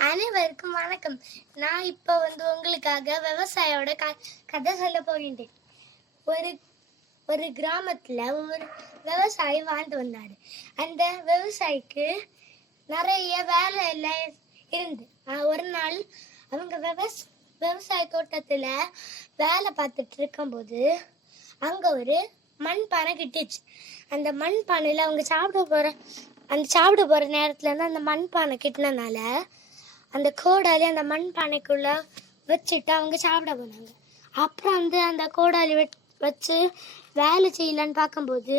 அனைவருக்கும் வணக்கம். நான் இப்போ உங்களுக்காக விவசாயியோட கதை சொல்ல போகின்றேன். ஒரு ஒரு கிராமத்தில் ஒரு விவசாயி வாழ்ந்து வந்தார். அந்த விவசாயிக்கு நிறைய வேலை எல்லாம் இருந்து ஒரு நாள் அவங்க விவசாய தோட்டத்தில் வேலை பார்த்துட்டு இருக்கும்போது அங்கே ஒரு மண்பானை கிட்டுச்சு. அந்த மண்பானையில் அவங்க சாப்பிட போகிற நேரத்துல இருந்து அந்த மண்பானை கிட்டினால அந்த கோடாலி அந்த மண்பானைக்குள்ள வச்சுட்டு அவங்க சாப்பிட போனாங்க. அப்புறம் அந்த கோடாலி வச்சு வேலை செய்யலான்னு பார்க்கும்போது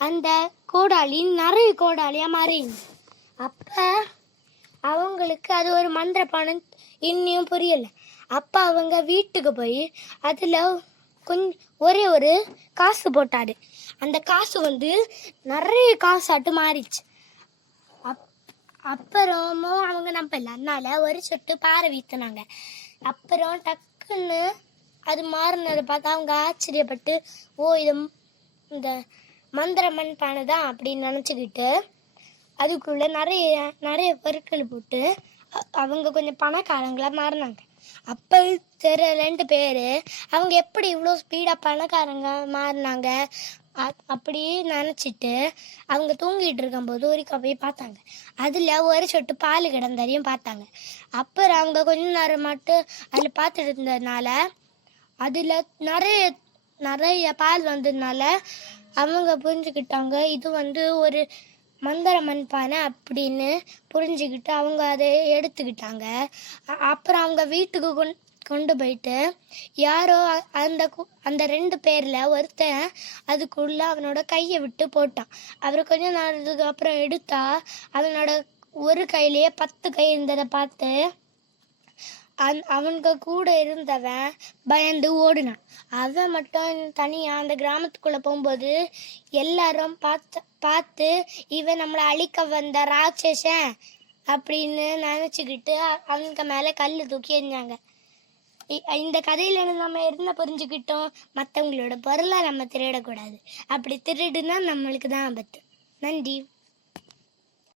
அந்த கோடாலி நிறைய கோடாலியா மாறிடுச்சு. அப்போ அவங்களுக்கு அது ஒரு மந்திரப்பானை இன்னும் புரியலை. அப்போ அவங்க வீட்டுக்கு போய் அதில் ஒரே ஒரு காசு போட்டாரு. அந்த காசு நிறைய காசாட்டு மாறிச்சு. அப்புறமும் அவங்க நம்பல. அதனால ஒரு சொட்டு பாறை வீத்தினாங்க. அப்புறம் டக்குன்னு அது மாறினதை பார்த்தா அவங்க ஆச்சரியப்பட்டு, இது இந்த மந்திர மண்பானை தான் அப்படின்னு நினச்சிக்கிட்டு அதுக்குள்ள நிறைய நிறைய பொருட்கள் போட்டு அவங்க கொஞ்சம் பணக்காரங்களாக மாறினாங்க. அப்போ தெரிய 2 பேர் அவங்க எப்படி இவ்வளோ ஸ்பீடாக பணக்காரங்க மாறினாங்க அப்படி நினச்சிட்டு அவங்க தூங்கிட்டு இருக்கும்போது ஒரு போய் பார்த்தாங்க. அதில் ஒரு சொட்டு பால் கிடந்ததையும் பார்த்தாங்க. அப்புறம் அவங்க கொஞ்ச நேரம் மட்டும் அதில் பார்த்துட்டு இருந்ததுனால அதில் நிறைய நிறைய பால் வந்ததுனால அவங்க புரிஞ்சுக்கிட்டாங்க இது ஒரு மந்திர மண்பானை அப்படின்னு புரிஞ்சுக்கிட்டு அவங்க அதை எடுத்துக்கிட்டாங்க. அப்புறம் அவங்க வீட்டுக்கு கொண்டு போயிட்டு யாரோ அந்த 2 பேரில் ஒருத்தன் அதுக்குள்ள அவனோட கையை விட்டு போட்டான். அவர் கொஞ்ச நேரத்துக்கு அப்புறம் எடுத்தா அவனோட ஒரு கையிலேயே 10 கை இருந்ததை பார்த்து அவனுக்கு கூட இருந்தவன் பயந்து ஓடினான். அவன் மட்டும் தனியா அந்த கிராமத்துக்குள்ள போகும்போது எல்லாரும் பார்த்து இவன் நம்மளை அழிக்க வந்த ராட்சசன் அப்படின்னு நினைச்சுக்கிட்டு அவனுக்கு மேல கல்லு தூக்கி எறிஞ்சாங்க. இந்த கதையில நம்ம என்ன புரிஞ்சுக்கிட்டோம்? மற்றவங்களோட பொருளை நம்ம திருடக்கூடாது. அப்படி திருடுனா நம்மளுக்கு தான் ஆபத்து. நன்றி.